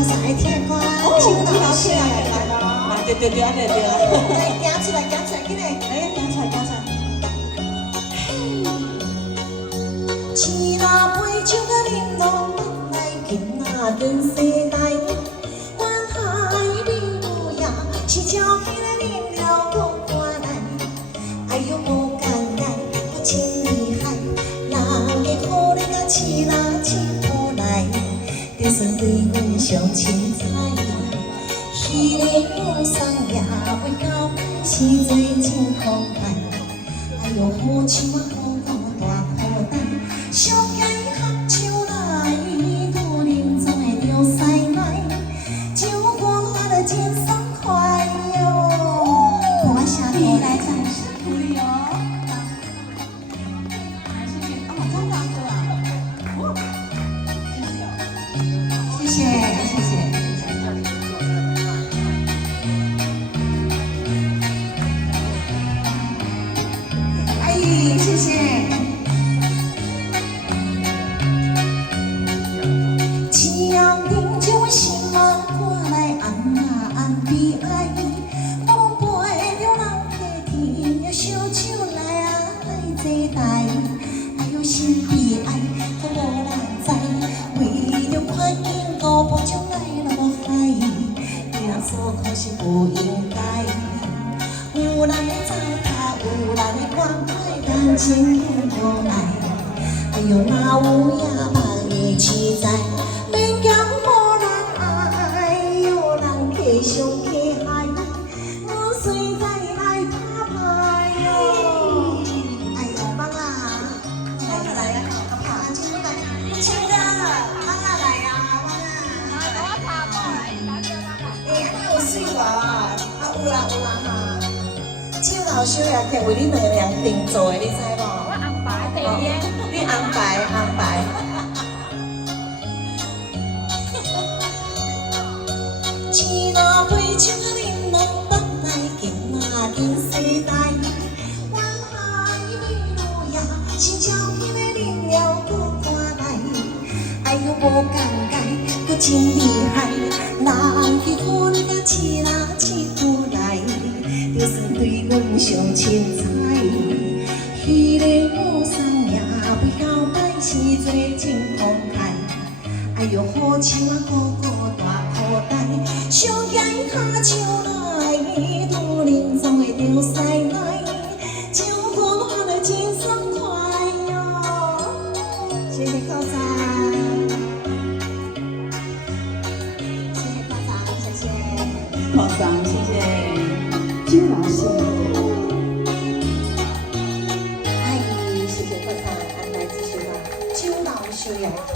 我是爱听歌，唱老师来，对，对，安尼对啦。来，行出来，紧嘞！来，行出来。钱若杯酒甲恁拢来，今仔人世代，阮海里路也是照起来恁了无看来，哎呦无简单，我真厉害，人个可怜甲饲啦饲无来，就算对阮上凊彩，彼个路上也袂交代，是做真慷慨，哎呦好像啊好大口袋。小鸡合唱来，女人总会着西来，酒馆喝得真爽快哟。我下地来掌声鼓励哦。谢谢，哦，张大哥啊，谢谢。阿姨，谢谢。哎呦，心悲哀，可无人知，为着看因果无将来落海，命所可是不应该。有人会糟蹋，有人会关怀，感情永无爱。哎呦，哪有野梦的痴在，免惊无人爱，有人客上客害，我随在来打牌哟。亲的，妈妈来呀，妈妈。哎，有水无？啊，有啦哈。酒老师也摕为恁两个人定做的，你知无？我红白第二，你红白。钱若杯酒恁拢捌来，今仔日世代，阮海里路也是照起来恁了不看来。哎呦，无简单，搁真厉害，人去可怜甲饲啦饲不来，就算对阮上凊彩，彼个路上也袂晓代，是做真慷慨。哎呦，好像啊高大口袋，小鸡下唱来，女人总会着西来，酒馆喝得真爽快哟。谢谢校长。考长，谢谢金老师。